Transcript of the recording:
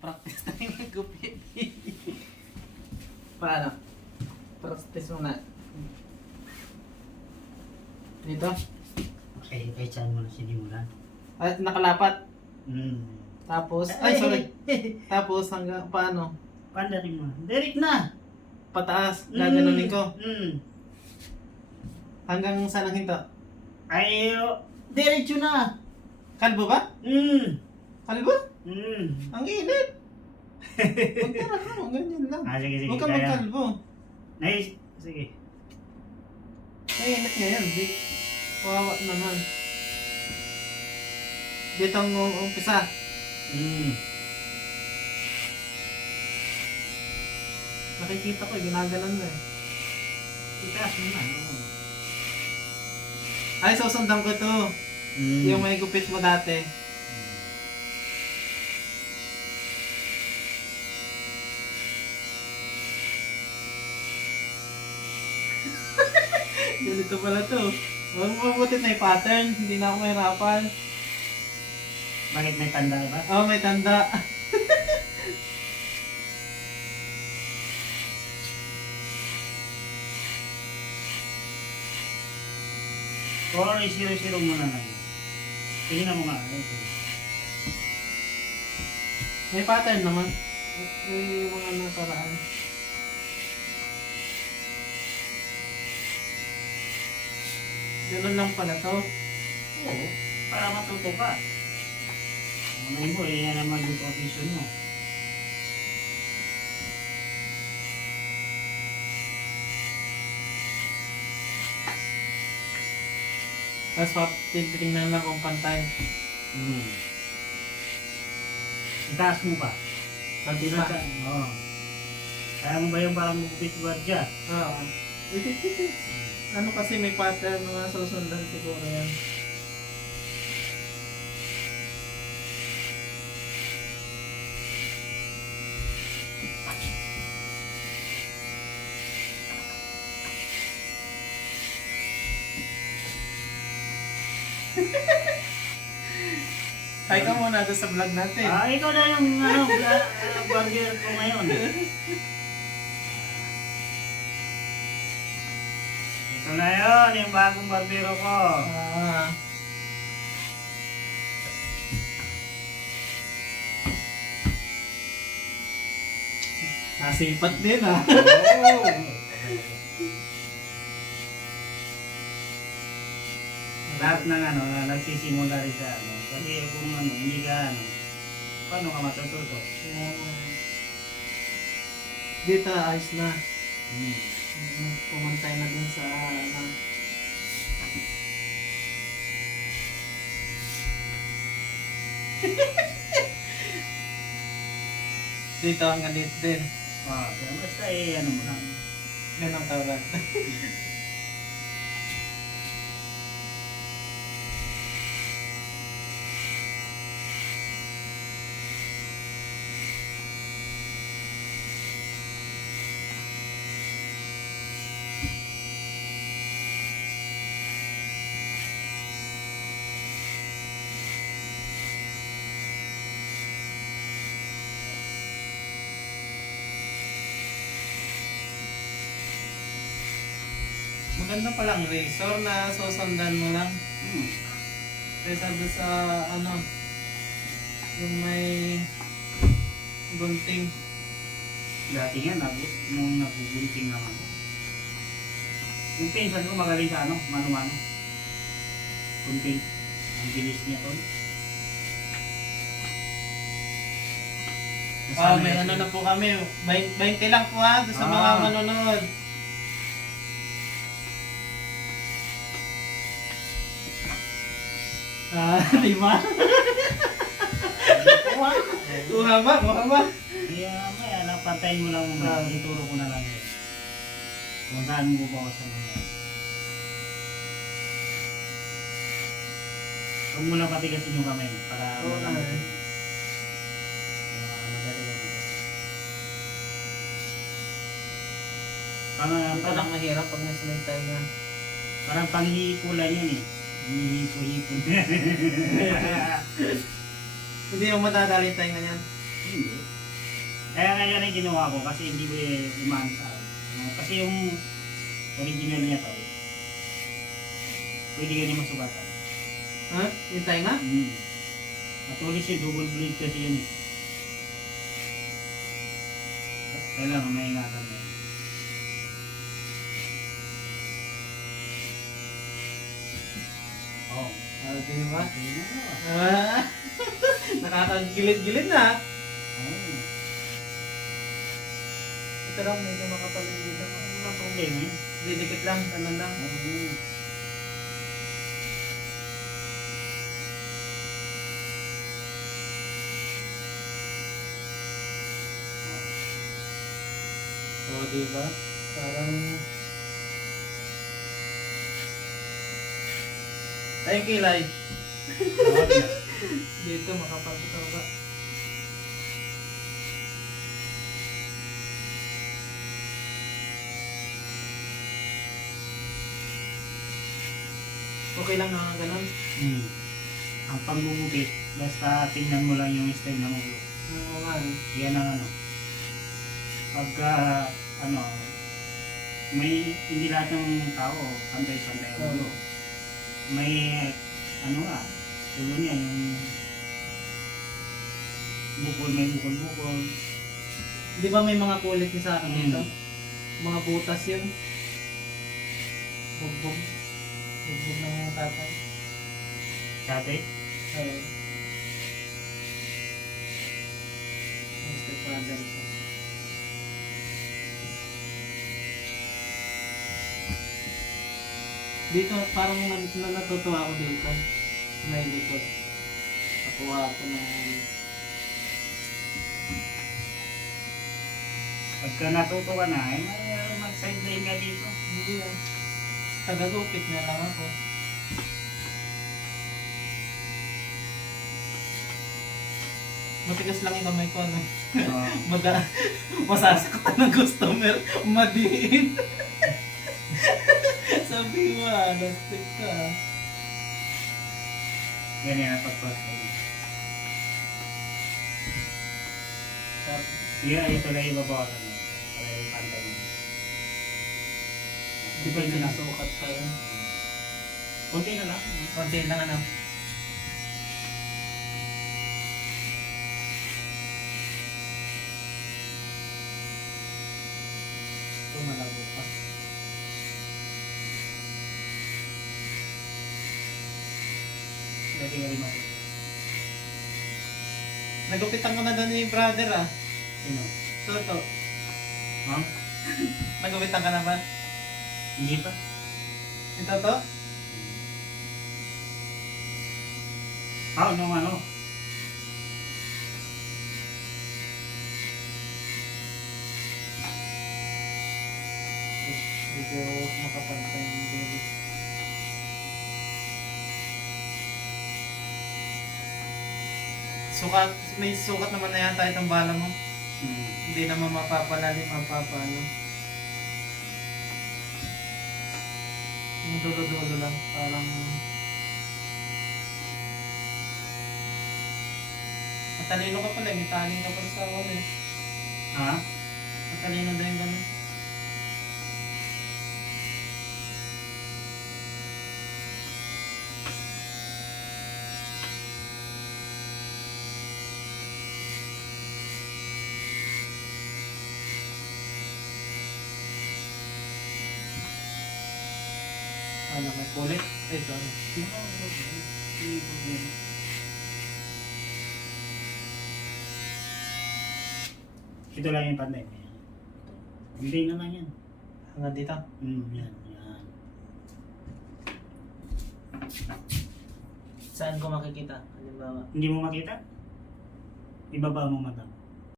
Practice tayo magupit. Paano? Practice muna. Dito? Okay, kay Chan mo na sinimulan. Ay, nakalapat. Hmm. Tapos, ay sorry. Tapos hanggang paano? Pandarin mo. Direct na. Pataas. Gaganunin ko. Hmm. Hanggang saan ang hinto? Ay, oh, diretso na. Kalbo ba? Hmm. Kalbo? Hmm. Ang init. Huwag ka na ganyan lang. Ah, sige, sige. Huwag ka kaya. magkalbo. Nice. Sige. Ay, init ngayon. Di, kawawa naman. Dito ang um- umpisa. Hmm. Nakikita ko, eh, ginagalan mo eh. Itaas mo na. oo. Ay, susundan ko to. Hmm. Yung may gupit mo dati. Ganito pala to. Huwag mabuti na yung pattern. Hindi na ako mahirapan. Bakit may tanda ba? Oh, may tanda. O, i-zero-zero mo na lang. Tingnan mo nga. May pattern naman. May mga nakaraan. Ganun lang pala to. Oo. Para matuto ka. Ano mo, eh, yan naman yung profession mo. Tapos pa, titingnan lang kung pantay. Hmm. Itaas mo pa. Pag Iba ka. Oo. Kaya mo ba yung parang gupit gwardiya? Oo. Ititit. Ano kasi may pattern mga susundan siguro yan. Hi ka muna doon sa vlog natin. Ah, ikaw na yung ano, uh, barber ko ngayon. Ito na yun, yung bagong barbero ko. Ah. Nasipat din ah. Oo. Lahat ng ano, na nagsisimula rin sa ano. Kasi kung ano, hindi ka ano, paano ka matututo? Dito ayos na. Hmm. Pumantay na dun sa ano. dito hanggang dito din. Ah, kaya basta eh, ano mo lang. Ganang kaulat. Maganda palang razor na susundan mo lang. Hmm. Kaysa doon sa ano, yung may gunting. Dati nga, nabu, nung nabubunting lang ako. Yung pinsan ko magaling sa ano, mano-mano. Kunting. Ang bilis niya to. Ah, may ano na po kami. 20 20 lang po ha, doon sa mga Ah. manonood. Ah, lima. Ba? Kuha ba? Kaya may alam, pantayin mo lang muna. Ah. Ituro ko na lang yun. Kung saan mo bawasan mo yan. Huwag mo lang patigasin yung kamay para Oo. Ah, madali lang. Parang, Ito parang, lang mahirap pag may tayo parang panghihipulan yan eh. Hinihipo-hipo. Hindi mo madadali tayo ganyan. Hindi. Kaya nga yan ang ginawa ko kasi hindi ko eh umaan sa ano, Kasi yung original niya to, pwede ka niya masugatan. Ha? Yung tainga? Hmm. Matulis yung double blade kasi yun eh. Kailangan may ingatan mo. Oo. Oh. Na nga. Ah, Nakakagilid-gilid na. Oo. Ito lang, medyo makapalig dito. Wala problema yun. Didikit lang, ano lang. Oo. Oo, di ba? Parang... Ay, kilay. Dito, makapagpitaw ka. Okay lang na ganun. Hmm. Ang pagbubukit, basta tingnan mo lang yung style ng ulo. Oo nga. eh. Yan ang ano. Pagka, ano, may, hindi lahat ng tao, pantay-pantay ang ulo. May, ano nga, ulo niya, yung bukol, may bukol-bukol. Di ba may mga kulit niya sa akin dito? Mm. Mga butas yun. Bugbog. Bugbog ng mga tatay. Dati, Oo. Ang stepfather ko. Dito, parang na, na, natutuwa ako dito. May likod. Nakuha ako ng... pagka natuto ka na, eh, may uh, mag-sideline ka dito. Hindi ah. Taga-gupit na lang ako. Matigas lang yung kamay ko, ano? So, Mada, masasaktan ng customer, madiin. Sabi mo, lastik ka. ganyan ang pag-cross-line. Sabi- Yeah, ito lang ibabawasan mo. Para yung pantay mo. Di ba sinasukat ka yun? Kunti na lang. Konti lang ano. Ito malabo pa. Dati ka rin matuto. Nagupitan ko na doon ni brother ah. Sino? Toto. Ha? Nagupitan ka na ba? Hindi pa. Si Toto? Ah, ano ano? Medyo makapantay yung bilis. Sukat, may sukat naman na yata itong bala mo. Hmm. Hindi naman mapapalalim, mapapano. Yung dulo-dulo lang, parang... Matalino ka pala, may taling ka pala sa wala eh. Ha? Matalino yung ganun. Ano, may kulit? Ay, sorry. Problema. Ito lang yung pantay. Hindi na lang yan. Hanggang dito. Hmm, yan, yan. Saan ko makikita? Halimbawa. Hindi mo makita? Ibaba mo mata.